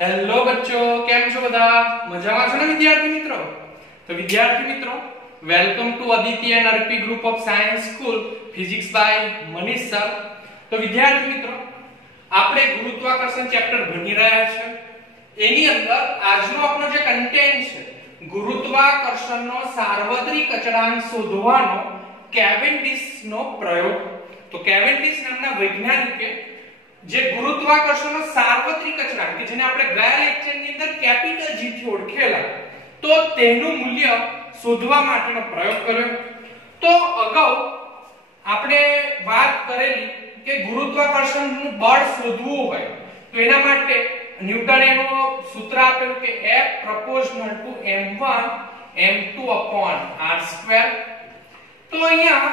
Hello બચ્ચો, કેમ છો બધા? મજામાં છો ને વિદ્યાર્થી મિત્રો? તો વિદ્યાર્થી મિત્રો, વેલકમ ટુ આદિત્ય નરપી group of science school physics by Manish sir. તો વિદ્યાર્થી મિત્રો, આપણે ગુરુત્વાકર્ષણ ચેપ્ટર ભણી રહ્યા છે. એની અંદર આજનો આપણો જે કન્ટેન્ટ છે, ગુરુત્વાકર્ષણનો સાર્વત્રિક અચળાંક શોધવાનો કેવેન્ડિશનો પ્રયોગ. તો કેવેન્ડિશ નામના વૈજ્ઞાનિકે જે ગુરુત્વાકર્ષણનો સાર્વત્રિક અચળાંક કે જેને આપણે ગયા લેક્ચરની અંદર કેપિટલ G થી ઓળખેલા, તો તેનું મૂલ્ય શોધવા માટેનો પ્રયોગ કર્યો. તો અગાઉ આપણે વાત કરેલી કે ગુરુત્વાકર્ષણનું બળ શોધવું હોય તો એના માટે ન્યૂટન એનો સૂત્ર આપેલું કે F proportional to m1 m2 upon r². તો અહીંયા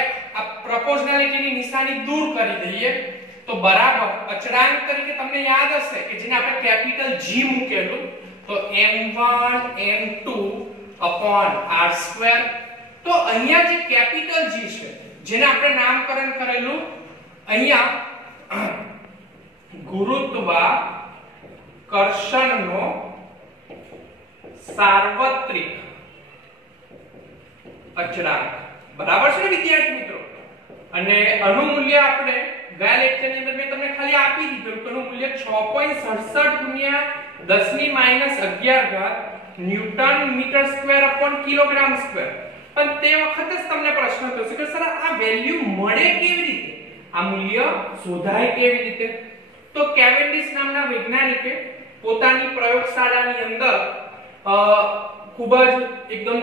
F આ પ્રોપોર્શનાલિટીની નિશાની દૂર કરી દઈએ તો બરાબર અચળાંક તરીકે તમને યાદ હશે કે જેને આપણે કેપિટલ G મૂકેલું, તો m1 m2 upon r². તો અહીંયા જે કેપિટલ G છે જેને આપણે નામકરણ કરેલું અહીંયા ગુરુત્વાકર્ષણનો સાર્વત્રિક અચળાંક, બરાબર છે ને વિદ્યાર્થી મિત્રો? અને આનું મૂલ્ય આપણે ગયા લેક્ચરની અંદર મેં તમને ખાલી આપી દીધું કે આનું મૂલ્ય 6.67 ગુણ્યા 10⁻11 newton metre square upon kilogram square. પણ તે વખતે જ તમને પ્રશ્ન થશે કે સર આ વેલ્યુ મળે કેવી રીતે, આ મૂલ્ય શોધાય કેવી રીતે? તો કેવેન્ડિશ નામના વૈજ્ઞાનિકે પોતાની પ્રયોગશાળાની અંદર ખૂબ જ એકદમ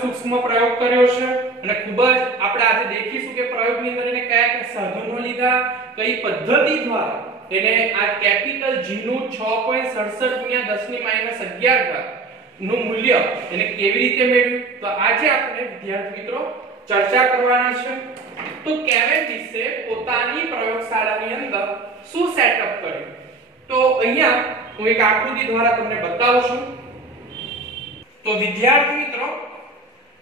સૂક્ષ્મ પ્રયોગ કર્યો છે અને ખૂબ જ આપણે આજે દેખીશું કે પ્રયોગની અંદર એને કયા કયા સાધનો લીધા, કઈ પદ્ધતિ દ્વારા એને આ કેપિટલ G નું 6.67 ગુણ્યા 10⁻11 નું મૂલ્ય એને કેવી રીતે મેળવ્યું. તો આજે આપણે વિદ્યાર્થી મિત્રો ચર્ચા કરવાના છે. તો કેવેન્ડિશે પોતાની પ્રયોગશાળાની અંદર શું સેટઅપ કર્યું, તો અહીંયા હું એક આકૃતિ દ્વારા તમને બતાવું છું. તો વિદ્યાર્થી મિત્રો,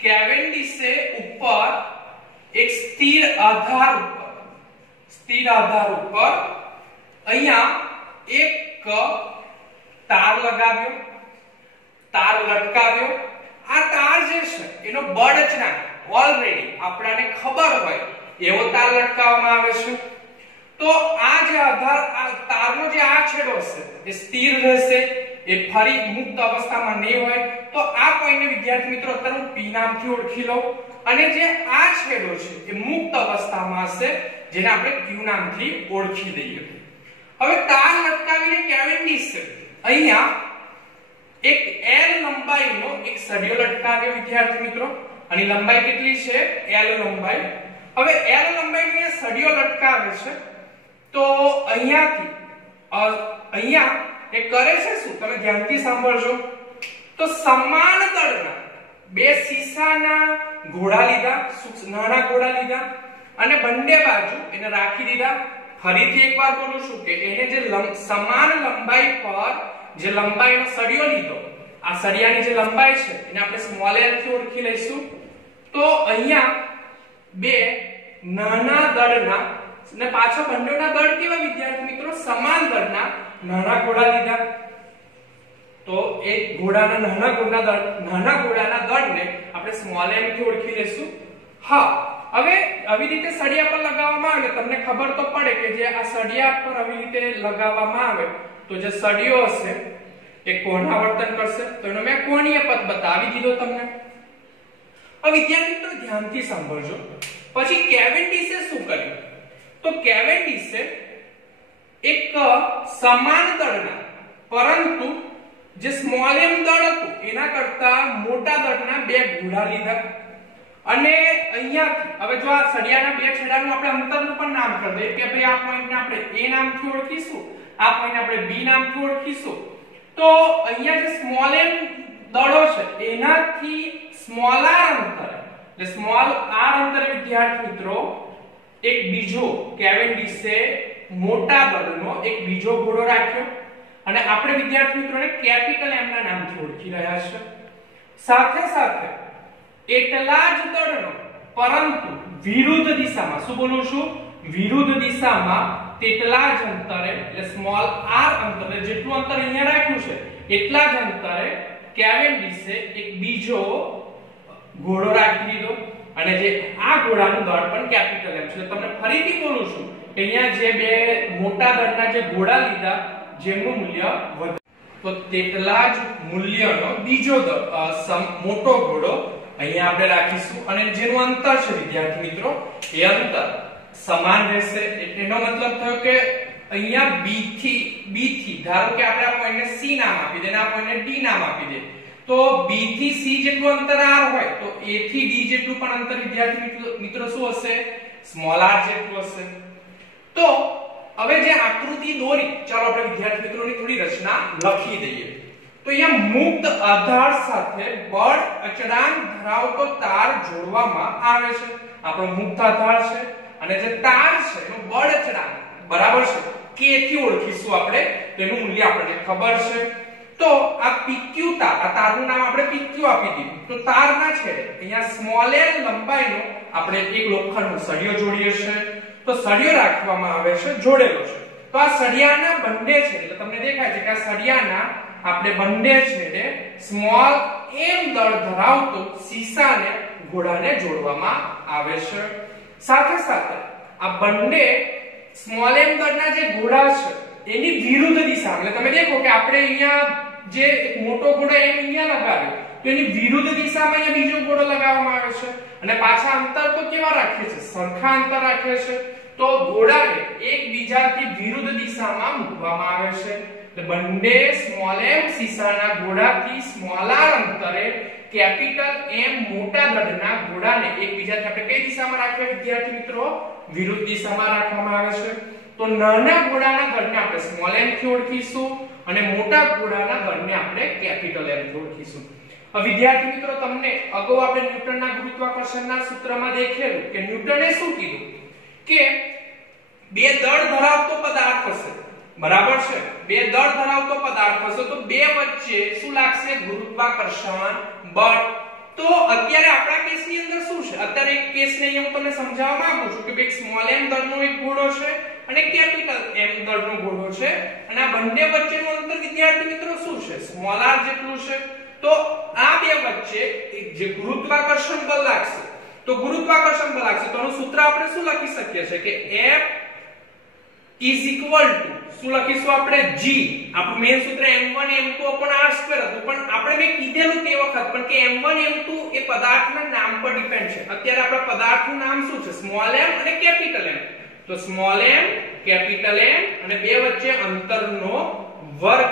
કેવેન્ડિશે ઉપર એક સ્થિર આધાર ઉપર અહીંયા એક તાર લગાવ્યો, તાર લટકાવ્યો. આ તાર જે છે એનો બળ અચળાંક ઓલરેડી આપણને ખબર હોય એવો તાર લટકાવવામાં આવે છે. તો આ જે આધાર આ તારનો જે આ છેડો છે એ સ્થિર રહેશે, એ ફરી મુક્ત અવસ્થામાં નહીં હોય. તો આ પોઈન્ટને વિદ્યાર્થી મિત્રો અત્યારે હું P નામથી ઓળખી લઉં અને જે આ છેડો છે એ મુક્ત અવસ્થામાં હશે જેને આપણે Q નામથી ઓળખી દઈએ. હવે તાર લટકાવીને કેવેન્ડિશે અહીંયા એક L લંબાઈનો એક સળિયો લટકાવ્યો વિદ્યાર્થી મિત્રો. આની લંબાઈ કેટલી છે? L લંબાઈ. હવે L લંબાઈનો એ સળિયો લટકાવે છે તો અહીંયા એ કરે છે શું, તમે ધ્યાનથી સાંભળજો. તો સમાન દળના બે સીસાના ઘોડા લીધા, નાના ઘોડા લીધા અને બંને બાજુ એને રાખી દીધા. ફરીથી એકવાર બોલું છું કે એને જે સમાન લંબાઈ પર જે લંબાઈનો સળિયો લીધો, આ સળિયાની જે લંબાઈ છે એને આપણે સ્મોલ l થી ઓળખી લઈશું. તો અહીંયા બે નાના દળના ને પાછા બંનેના દળ કેવા વિદ્યાર્થી મિત્રો? સમાન દળના નાના ઘોડા લીધા. તો એક ઘોડાના નાના ઘોડાના દળને આપણે સ્મોલ m થી ઓળખી લઈશું. હા, હવે આવી રીતે સળિયા પર લગાવવામાં આવે તમને ખબર તો પડે કે જે આ સળિયા પર આવી રીતે લગાવવામાં આવે તો જે સળિયો હશે એ કોણાવર્તન કરશે. તો એનો મેં કોણીય પથ બતાવી દીધો તમને. હવે વિદ્યાર્થી મિત્રો ધ્યાનથી સાંભળજો. પછી કેવેન્ડિશે શું કર્યું? તો કેવેન્ડિશે એક સમાન દળના પરંતુ જે સ્મોલ m દળ હતું એના કરતા મોટા દળના બે ઘોડા લીધા અને અહીંયાથી હવે જો આ સળિયાના બે છેડાનું આપણે અંતરનું પણ નામ કરી દઈએ કે ભાઈ આ પોઈન્ટને આપણે A નામથી ઓળખીશું, આ પોઈન્ટને આપણે B નામથી ઓળખીશું. તો અહીંયા જે સ્મોલ m દળો છે એનાથી સ્મોલ r અંતર એટલે સ્મોલ r અંતરે વિદ્યાર્થી મિત્રો એક બીજો કેવેન્ડિશે મોટા દળનો એક બીજો ઘોડો રાખ્યો અને આપણે વિદ્યાર્થી મિત્રોને કેપિટલ M ના નામથી ઓળખી રહ્યા છે. સાથે સાથે એટલા જ દળનો પરંતુ વિરુદ્ધ દિશામાં, શું બોલું છું? વિરુદ્ધ દિશામાં તેટલા જ અંતરે એટલે સ્મોલ r અંતરે જેટલું અંતર અહીંયા રાખ્યું છે એટલા જ અંતરે કેવેન્ડિશે એક બીજો ઘોડો રાખી દીધો અને જે આ ઘોડાનું દળ પણ કેપિટલ M છે. તમને ફરીથી બોલું છું કે અહીંયા જે બે મોટા દળના જે ઘોડા લીધા જેમનું મૂલ્ય વધે તો તેટલા જ મૂલ્યનો બીજો મોટો ઘોડો અહીંયા આપણે રાખીશું અને જેનું અંતર છે વિદ્યાર્થી મિત્રો એ અંતર સમાન રહેશે. એનો મતલબ થયો કે અહીંયા B થી ધારો કે આપણે આ પોઈન્ટને C નામ આપી દે અને આ પોઈન્ટને D નામ આપી દે તો B થી C જેટલું અંતર r હોય તો A થી D જેટલું પણ અંતર વિદ્યાર્થી મિત્રો શું હશે સ્મોલ r જેટલું હશે. તો હવે જે આકૃતિ દોરી ચાલો આપણે વિદ્યાર્થી મિત્રોની થોડી રચના લખી દઈએ. તો અહીંયા મુક્ત આધાર સાથે બળ અચળાંક ધરાવતો તાર જોડવામાં આવે છે. આપણો મુક્ત આધાર છે અને જે તાર છે એનો બળ અચળાંક બરાબર છે k થી ઓળખીશું આપણે તેનું મૂલ્ય આપણને ખબર છે. તો આ PQ તાર આ તારનું નામ આપણે PQ આપી દીધું. તો તારના છેડે અહીંયા સ્મોલ l લંબાઈનો આપણે એક લોખંડનો સળિયો જોડીએ છે. તો સળિયો રાખવામાં આવે છે જોડેલો છે. તો આ સળિયાના બંને છે એટલે તમને દેખાય છે કે આ સળિયાના આપણે બંને છેડે સ્મોલ m દળ ધરાવતો સીસાને ઘોડાને જોડવામાં આવે છે. સાથે સાથે આ બંને સ્મોલ m દળના જે ઘોડા છે એની વિરુદ્ધ દિશા એટલે તમે દેખો કે આપણે અહીંયા જે એક મોટો ઘોડો m અહીંયા લગાવ્યો તો એની વિરુદ્ધ દિશામાં અહીંયા બીજો ઘોડો લગાવવામાં આવે છે અને પાછા અંતર તો કેવા રાખીએ છે સરખા અંતર રાખીએ છે. તો ઘોડાને એકબીજાથી વિરુદ્ધ દિશામાં મૂકવામાં આવે છે. એટલે બંને સ્મોલ m સીસાના ઘોડાથી સ્મોલ r અંતરે કેપિટલ M મોટા દળના ઘોડાને એકબીજાથી આપણે કઈ દિશામાં રાખીએ વિદ્યાર્થી મિત્રો વિરુદ્ધ દિશામાં રાખવામાં આવે છે. તો નાના ઘોડાના દળને આપણે સ્મોલ m થી ઓળખીશું અને મોટા ઘોડાના દળને આપણે કેપિટલ M થી ઓળખીશું. હવે વિદ્યાર્થી મિત્રો તમને અગાઉ આપણે ન્યૂટનના ગુરુત્વાકર્ષણના સૂત્રમાં દેખેલું કે ન્યૂટને શું કીધું કે બે દળ ધરાવતો પદાર્થ હશે બરાબર છે. બે દળ ધરાવતો પદાર્થ હશે તો બે વચ્ચે શું લાગશે ગુરુત્વાકર્ષણ બળ. તો અત્યારે આપણા કેસની અંદર શું છે અત્યારે એક કેસને અહીંયા હું તમને સમજાવવા માંગુ છું કે બે સ્મોલ m દળનો એક ઘોડો છે અને કેપિટલ M દળનો ઘોડો છે અને આ બંને વચ્ચેનું અંતર વિદ્યાર્થી મિત્રો શું છે સ્મોલ r જેટલું છે. તો આ બે વચ્ચે જે ગુરુત્વાકર્ષણ બળ લાગશે તો ગુરુત્વાકર્ષણ બળ લાગશે તો આનું સૂત્ર આપણે શું લખી શકીએ છે કે F શું લખીશું આપણે G. આપણું મેઈન સૂત્ર m1 m2 r² હતું પણ આપણે મેં કીધેલું તે વખત પણ કે m1 m2 એ પદાર્થના નામ પર ડિપેન્ડ છે. અત્યારે આપણા પદાર્થનું નામ શું છે સ્મોલ m અને કેપિટલ M. તો સ્મોલ m કેપિટલ M અને બે વચ્ચે અંતરનો વર્ગ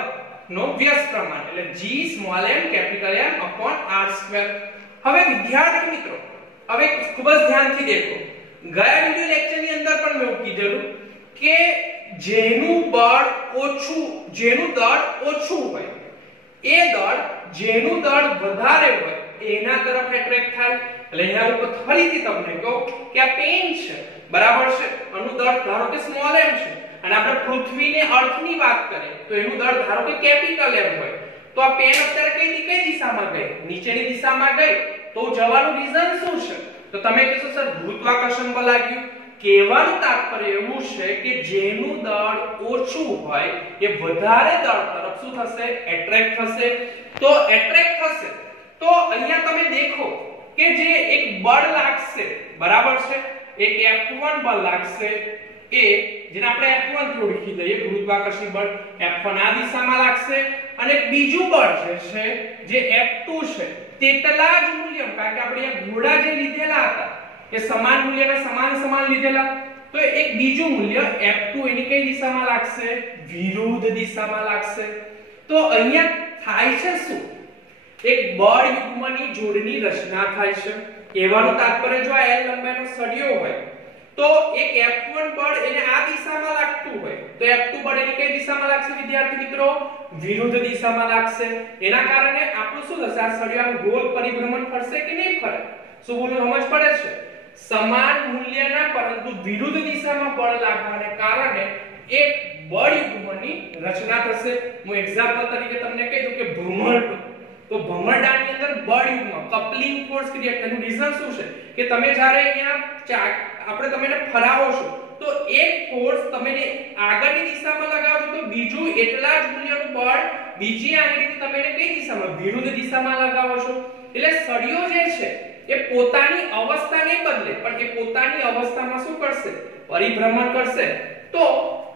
નો વ્યસ્ત પ્રમાણ એટલે G small m capital M r². હવે વિદ્યાર્થી મિત્રો હવે ખૂબ જ ધ્યાનથી દેખો ગયા વિડિયો લેક્ચરની અંદર પણ મેં કીધેલું કે જેનું દળ ઓછું હોય એ દળ જેનું દળ વધારે હોય એના તરફ એટ્રેક્ટ થાય. એટલે અહીંયા હું ફરીથી તમને કહું કે આ પેન છે બરાબર છે આનું દળ ધારો કે સ્મોલ m છે અને આપણે પૃથ્વીને અર્થની વાત કરીએ તો એનું દળ ધારો કે કેપિટલ M હોય તો આ પેન અત્યારે કઈ દિશામાં ગઈ નીચેની દિશામાં ગઈ તો જવાનું રીઝન શું છે તો તમે કહેશો સર ગુરુત્વાકર્ષણ બળ લાગ્યું. કહેવાનું તાત્પર્ય એવું છે કે જેનું દળ ઓછું હોય એ વધારે દળ તરફ શું થશે એટ્રેક્ટ થશે. તો એટ્રેક્ટ થશે તો અહીંયા તમે દેખો કે જે એક બળ લાગશે બરાબર છે એક F1 બળ લાગશે એ જેને આપણે F1 થી ઓળખી દઈએ ગુરુત્વાકર્ષણ બળ F1 આ દિશામાં લાગશે અને બીજું બળ છે જે F2 છે તેટલા જ મૂલ્ય કારણ કે આપણે અહીંયા ઘોડા જે લીધેલા હતા એ સમાન મૂલ્યના સમાન લીધેલા તો એક બીજું મૂલ્ય F2 એની કઈ દિશામાં લાગશે વિરુદ્ધ દિશામાં લાગશે. તો અહીંયા થાય છે શું એક બળ યુગ્મની જોડની રચના થાય છે. કહેવાનું તાત્પર્ય જો આ L લંબાઈનો સળિયો હોય તો એક F1 બળ એને આ દિશામાં લાગતું હોય તો F2 બળ એની કઈ દિશામાં લાગશે વિદ્યાર્થી મિત્રો વિરુદ્ધ દિશામાં લાગશે. એના કારણે આપણું શું થશે આ સળિયાનું ગોળ પરિભ્રમણ ફરશે કે નહીં ફરે. શું બોલું સમજ પડે છે સમાન મૂલ્યના પરંતુ વિરુદ્ધ દિશામાં બળ લાગવાને કારણે એક બળ યુગ્મની રચના થશે. હું એક્ઝામ્પલ તરીકે તમને કહી દઉં કે ભ્રમણ તો ભ્રમણડાની અંદર બળ યુગ્મ કપલિંગ ફોર્સ ક્રિએટ એનું રીઝન શું છે કે તમે જ્યારે અહીંયા આપણે તમને ફરાવો છો તો તો એક ફોર્સ તમે આગળની દિશામાં લગાવો છો તો બીજું એટલા જ મૂલ્યનું બળ બીજી આંગળીથી તમે કઈ દિશામાં વિરુદ્ધ દિશામાં લગાવો છો એટલે સળિયો જે છે એ પોતાની અવસ્થા નહીં બદલે પણ એ પોતાની અવસ્થામાં શું કરશે પરિભ્રમણ કરશે તો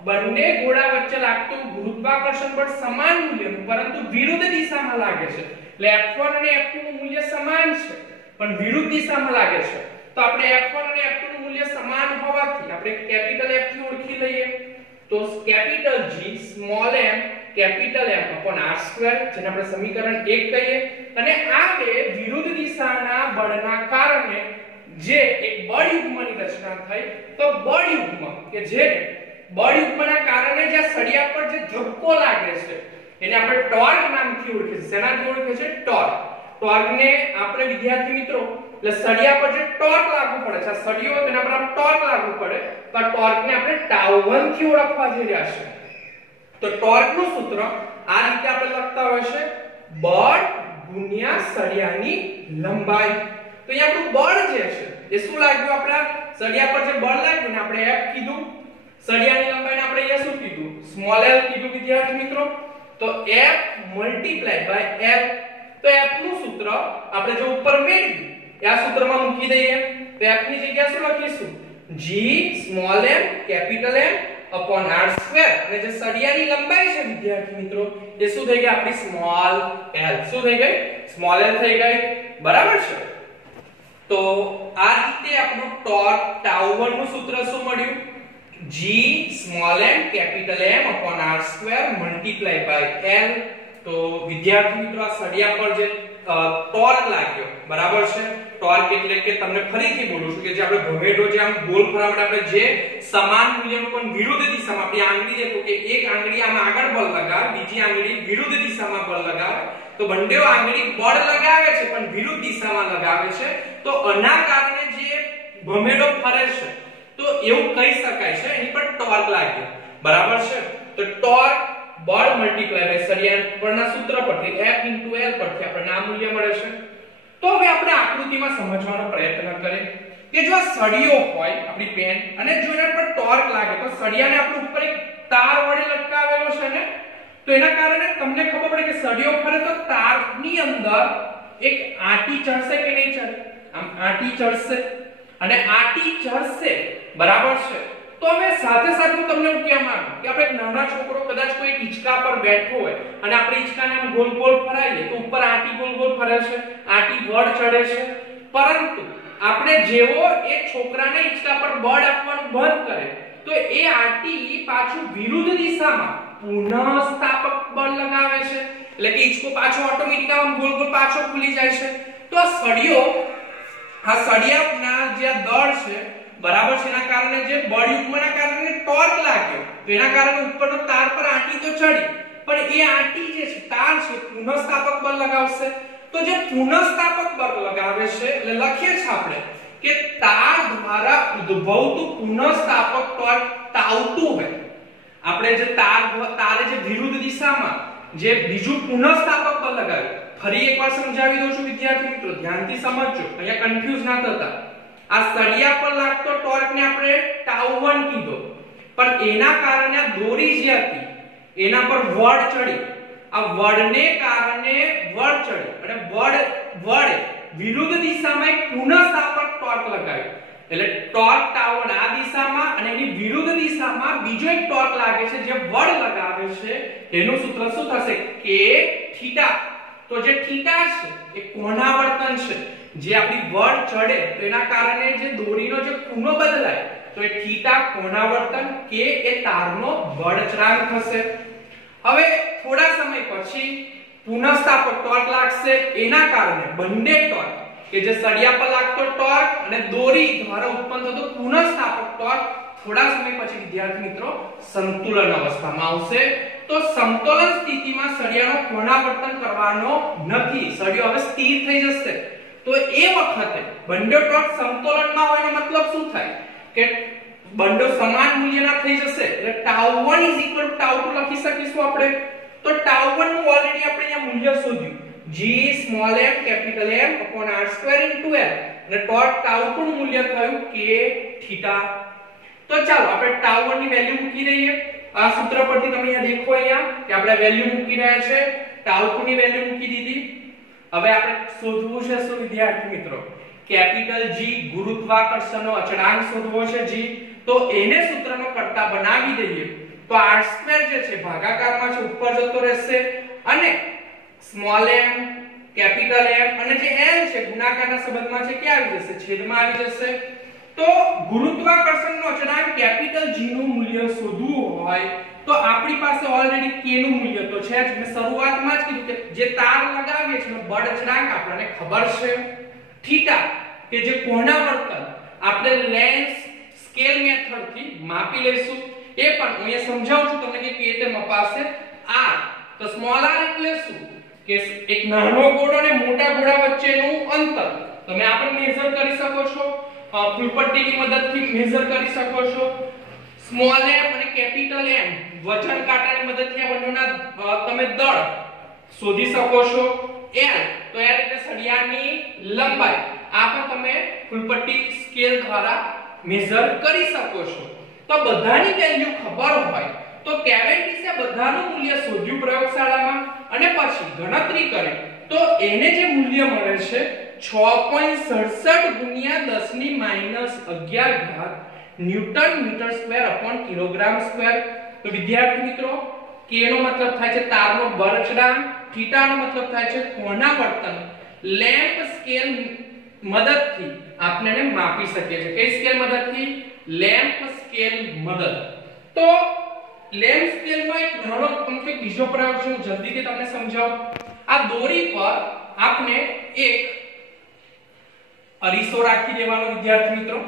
બંને ગોળા વચ્ચે લાગતું ગુરુત્વાકર્ષણ બળ સમાન મૂલ્યનું પરંતુ વિરુદ્ધ દિશામાં લાગે છે એટલે F1 અને F2 નું મૂલ્ય સમાન છે પણ વિરુદ્ધ દિશામાં લાગે છે તો આપણે F1 અને F2 નું મૂલ્ય સમાન હોવાથી આપણે કેપિટલ F થી ઓળખી લઈએ તો capital G small m capital M upon r2 જેને આપણે સમીકરણ 1 કહીએ અને આ બે વિરુદ્ધ દિશાના બળના કારણે જે એક બળ યુગ્મની રચના થઈ તો બળ યુગ્મ કે જે બળ યુગ્મના કારણે જે સળિયા પર જે ધક્કો લાગે છે એને આપણે ટોર્ક નામથી ઓળખીએ છીએ શેનાથી ઓળખીએ છીએ ટોર્ક ટોર્કને આપણે વિદ્યાર્થી મિત્રો એટલે સળિયા પર જે ટોર્ક લાગુ પડે છે આ સળિયો તેના પર ટોર્ક લાગુ પડે તો આ ટોર્કને આપણે ટાઉ1 થી ઓળખવા જઈ રહ્યા છે તો ટોર્કનું સૂત્ર આ રીતે આપણે લખતા હોય છે બળ ગુણ્યા સળિયાની લંબાઈ તો અહીં આપણું બળ જે છે એ શું લાગ્યું આપણા સળિયા પર જે બળ લાગ્યું ને આપણે F કીધું સળિયાની લંબાઈને આપણે અહીંયા શું કીધું સ્મોલ l કીધું વિદ્યાર્થી મિત્રો તો F * L તો F નું સૂત્ર આપણે જો ઉપર મેળવ્યું આ સૂત્રમાં મૂકી દઈએ તો F ની જગ્યાએ શું લખીશું G small m capital M upon r2 અને જે સળિયાની લંબાઈ છે વિદ્યાર્થી મિત્રો એ શું થઈ ગઈ આપણી સ્મોલ l શું થઈ ગઈ સ્મોલ l થઈ ગઈ બરાબર છે તો આ રીતે આપણું ટોર્ક ટાઉ1 નું સૂત્ર શું મળ્યું G small m capital M upon r2 multiply by L તો વિદ્યાર્થી મિત્રો આ સળિયા પર જે ટોર્ક લાગ્યો બરાબર છે ટોર્ક એટલે કે તમને ફરીથી બોલું છું કે જે આપણે ભમેડો જે આમ ગોળ ફરવા માટે આપણે જે સમાન મૂલ્યનું પણ વિરુદ્ધ દિશામાં આપણી આંગળી દેખો કે એક આંગળી આમ આગળ બળ લગાવે બીજી આંગળી વિરુદ્ધ દિશામાં બળ લગાવે તો બંને આંગળી બળ લગાવે છે પણ વિરુદ્ધ દિશામાં લગાવે છે તો આના કારણે જે ભમેડો ફરે છે તો એવું કહી શકાય છે એની પર ટોર્ક લાગ્યો બરાબર છે તો ટોર્ક બળ મલ્ટીપ્લાય બાય સળિયા પરના સૂત્ર પરથી F * L પરથી આપણને આ મૂલ્ય મળે છે તો હવે આપણે આકૃતિમાં સમજવાનો પ્રયત્ન કરીએ કે જો આ સળિયો હોય આપણી પેન અને જો એના પર ટોર્ક લાગે તો સળિયાને આપણે ઉપર એક તાર વડે લટકાવેલો છે ને તો એના કારણે તમને ખબર પડે કે સળિયો ફરે તો તારની અંદર એક આંટી ચડશે કે નહીં ચડે આમ આંટી ચડશે અને આંટી ચડશે બરાબર છે તો હવે સાથે સાથે હું તમને એવું કહેવા માંગુ કે આપણે એક નાનો છોકરો કદાચ કોઈ હિંચકા પર બેઠો હોય અને આપણે હિંચકાને આમ ગોલ ગોલ ફરાવીએ તો ઉપર આંટી ગોલ ગોલ ફરે છે આંટી વળ ચડે છે પરંતુ આપણે જેવો એ છોકરાને હિંચકા પર બળ આપવાનું બંધ કરે તો એ આંટી પાછું વિરુદ્ધ દિશામાં પુનઃસ્થાપક બળ લગાવે છે એટલે કે હિંચકો પાછો ઓટોમેટિક આમ ગોલ ગોલ પાછો ખુલી જાય છે તો આ સળિયાના જે દળ છે બરાબર છે એના કારણે જે બળ યુગ્મના કારણે ટોર્ક લાગ્યો તો એના કારણે ઉપરનો તાર પર આંટી તો ચડી પણ એ આંટી જે છે તાર છે પુનઃસ્થાપક બળ લગાવશે તો જે પુનઃસ્થાપક બળ લગાવે છે એટલે લખીએ છે આપણે કે તાર દ્વારા ઉદ્ભવતું પુનઃસ્થાપક ટોર્ક ટાઉ2 હોય આપણે જે તારે જે વિરુદ્ધ દિશામાં જે બીજું પુનઃસ્થાપક બળ લગાવ્યું ફરી એકવાર સમજાવી દઉં છું વિદ્યાર્થી મિત્રો ધ્યાનથી સમજજો અહીંયા કન્ફ્યુઝ ના થતા આ સળિયા પર લાગતો ટોર્કને આપણે ટાઉ1 કીધો પણ એના કારણે દોરી જે હતી એના પર વળ ચડી આ વળને કારણે વળ ચડી અને વળે વિરુદ્ધ દિશામાં એક પુનઃસ્થાપક ટોર્ક લગાવ્યો એટલે ટોર્ક ટાઉ1 આ દિશામાં અને એની વિરુદ્ધ દિશામાં બીજો એક ટોર્ક લાગે છે જે વળ લગાવે છે એનું સૂત્ર શું થશે કે થીટા તો જે થીટા છે એ કોણાવર્તન છે જે આપણી વળ ચડે તો એના કારણે જે દોરીનો જે ખૂણો બદલાય તો એ થીટા કોણાવર્તન કે એ તારનો બળચરાંક થશે હવે થોડા સમય પછી પુનઃસ્થાપક ટોર્ક લાગશે એના કારણે બંને ટોર્ક કે જે સળિયા પર લાગતો ટોર્ક અને દોરી દ્વારા ઉત્પન્ન થતો પુનઃસ્થાપક ટોર્ક થોડા સમય પછી વિદ્યાર્થી મિત્રો સંતુલન અવસ્થામાં આવશે તો સમતોલન સ્થિતિમાં સળિયાનો કોણાવર્તન કરવાનો નથી સળિયો હવે સ્થિર થઈ જશે તો એ વખતે બંને ટોર્ક સમતોલનમાં હોય એનો મતલબ શું થાય કે બંને સમાન મૂલ્યના થઈ જશે એટલે ટાઉ1 ટાઉ2 લખી શકીશું આપણે તો ટાઉ1 નું ઓલરેડી આપણે અહીંયા મૂલ્ય શોધ્યું G small m capital M upon r2 into L અને ટોર્ક ટાઉ2 નું મૂલ્ય થયું k થીટા તો ચાલો આપણે ટાઉ 1 ની વેલ્યુ મૂકી દઈએ. આ સૂત્ર પરથી તમે અહીંયા દેખો અહીંયા કે આપણે વેલ્યુ મૂકી રહ્યા છે. ટાઉ 2 ની વેલ્યુ મૂકી દીધી. હવે આપણે શોધવું છે શું વિદ્યાર્થી મિત્રો? કેપિટલ G ગુરુત્વાકર્ષણનો અચળાંક શોધવો છે G. તો એને સૂત્રનો કરતા બનાવી દઈએ તો r² જે છે ભાગાકારમાં છે ઉપર જતો રહેશે અને સ્મોલ m કેપિટલ M અને જે l છે ગુણાકારના સંબંધમાં છે કે આવી જશે છેદમાં આવી જશે. તો ગુરુત્વાકર્ષણનો અચળાંક કેપિટલ G નું મૂલ્ય શોધવું હોય તો આપણી પાસે ઓલરેડી k નું મૂલ્ય તો છે જ. મેં શરૂઆતમાં જ કીધું કે જે તાર લગાવીએ છીએ બળ અચળાંક આપણને ખબર છે. થીટા કે જે કોણાવર્તન આપણે લેન્સ સ્કેલ મેથડ થી માપી લઈશું. એ પણ હું એ સમજાવું છું તમને કે કેવી રીતે મપાશે. r તો સ્મોલ r એટલે શું કે એક નાનો ગોળો અને મોટા ગોળા વચ્ચેનું અંતર તમે આ પણ મેઝર કરી શકો છો. ફૂલપટ્ટીની મદદથી મેઝર કરી શકો છો. સ્મોલ m અને કેપિટલ M વજન કાંટાની મદદથી આ બંનેના તમે દળ શોધી શકો છો. l તો l એટલે સળિયાની લંબાઈ આ પણ તમે ફૂલપટ્ટી સ્કેલ દ્વારા મેઝર કરી શકો છો. તો બધાની વેલ્યુ ખબર હોય તો કેવેન્ડિશે બધાનું મૂલ્ય શોધ્યું પ્રયોગશાળામાં અને પછી ગણતરી કરે તો એને જે મૂલ્ય મળે છે 6.67 ગુણ્યા 10 ની -11 ઘાત newton metre square upon kilogram square. તો વિદ્યાર્થી મિત્રો k નો મતલબ થાય છે તારનો બળ અચળાંક, થીટા નો મતલબ થાય છે કોણાવર્તન. લેમ્પ સ્કેલ મદદથી આપણે એને માપી શકીએ છીએ. કઈ સ્કેલ મદદથી? લેમ્પ સ્કેલ મદદ. તો લેમ્પ સ્કેલમાં એક નાનો અમથો બીજો પ્રયોગ છે હું જલ્દીથી તમને સમજાવું. આ દોરી પર આપણે એક અરીસો રાખી દેવાનો વિદ્યાર્થી મિત્રો.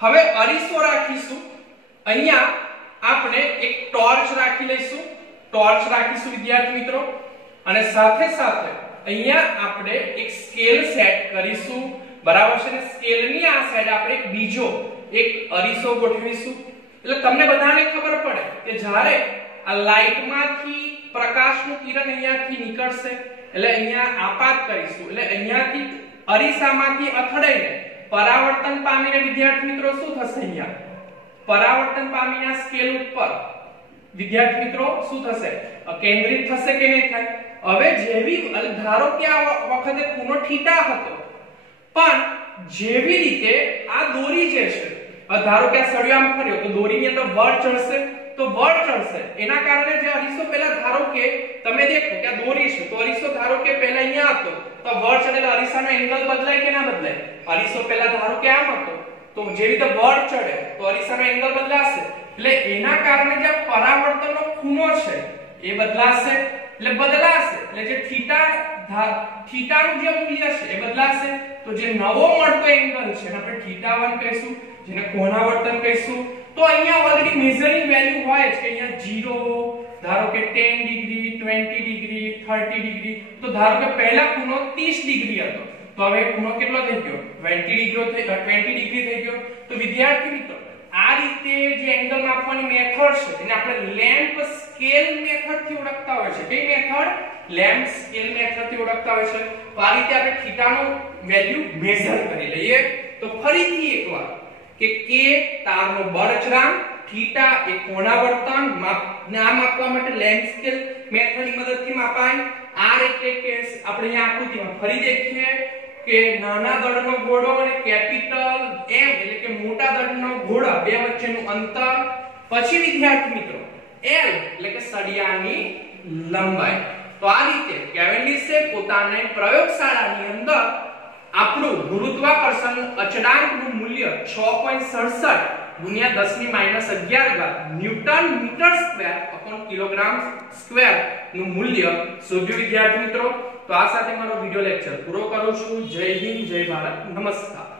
હવે અરીસો રાખીશું. અહીંયા આપણે એક ટોર્ચ રાખી લઈશું. ટોર્ચ રાખીશું વિદ્યાર્થી મિત્રો અને સાથે સાથે અહીંયા આપણે એક સ્કેલ સેટ કરીશું. બરાબર છે ને? સ્કેલની આ સાઈડ આપણે બીજો એક અરીસો ગોઠવીશું. એટલે તમને બધાને ખબર પડે કે જ્યારે આ લાઇટમાંથી પ્રકાશનું કિરણ અહીંયાથી નીકળશે એટલે અહીંયા આપાત કરીશું એટલે અહીંયાથી અરીસામાંથી અથડાઈને પરાવર્તન પામીને વિદ્યાર્થી મિત્રો શું થશે? અહીંયા પરાવર્તન પામીને સ્કેલ ઉપર વિદ્યાર્થી મિત્રો શું થશે? કેન્દ્રિત થશે કે નહીં થાય? હવે જેવી ધારો કે આ વખતે ખૂણો થીટા હતો પણ જેવી રીતે આ દોરી જે છે ધારો કે આ સળિયો આમ ફર્યો તો દોરીની અંદર બળ ચડશે તો બળ ચડશે એના કારણે જે અરીસો પહેલા ધારો કે તમે દેખો કે આ દોરી છે તો અરીસો ધારો કે પહેલા અહીંયા હતો તો બળ ચડેલા અરીસાનો એંગલ બદલાય કે ના બદલાય? અરીસો પહેલા ધારો કે આમ હતો તો જે રીતે બળ ચડે તો અરીસાનો એંગલ બદલાશે એટલે એના કારણે જે પરાવર્તનનો ખૂણો છે એ બદલાશે એટલે જે થીટાનું જે મૂલ્ય છે એ બદલાશે. તો જે નવો મળતો એંગલ છે એને આપણે θ1 કહીશું જેને કોણાવર્તન કહીશું. તો અહીંયા ઓલરેડી મેઝરિંગ વેલ્યુ હોય છે કે અહીંયા 0 ધારો કે 10 ડિગ્રી 20 ડિગ્રી 30 ડિગ્રી. તો ધારો કે પહેલા ખૂણો 30 ડિગ્રી હતો તો હવે ખૂણો કેટલો થઈ ગયો? 20 ડિગ્રી થઈ ગયો. તો વિદ્યાર્થી મિત્રો આ રીતે જે એંગલ માપવાની મેથડ છે એને આપણે લેમ્પ સ્કેલ મેથડ થી ઓળખતા હોય છે. કઈ મેથડ? લેમ્પ સ્કેલ મેથડ થી ઓળખતા હોય છે. તો આ રીતે આપણે થીટાનું વેલ્યુ મેઝર કરી લઈએ. તો ફરીથી એકવાર કે k તારનો બળ અચળાંક, થીટા એ કોણાવર્તન માપવા માટે લેમ્પ સ્કેલ મેથડની મદદથી માપાય. r એટલે કે આપણે અહીંયા આકૃતિમાં ફરી દેખીએ કે નાના દળનો ગોળો અને કેપિટલ M એટલે કે મોટા દળનો ગોળા બે વચ્ચેનું અંતર. પછી વિદ્યાર્થી મિત્રો L એટલે કે સળિયાની લંબાઈ. તો આ રીતે કેવેન્ડિશે પોતાને પ્રયોગશાળાની અંદર આપણું ગુરુત્વાકર્ષણ અચળાંકનું મૂલ્ય 6.67 ગુણ્યા 10 ની -11 ઘાત newton metre square upon kilogram square નું મૂલ્ય શોધ્યું વિદ્યાર્થી મિત્રો. તો આ સાથે મારો વિડિયો લેક્ચર પૂરો કરું છું. જય હિન્દ, જય ભારત, નમસ્કાર.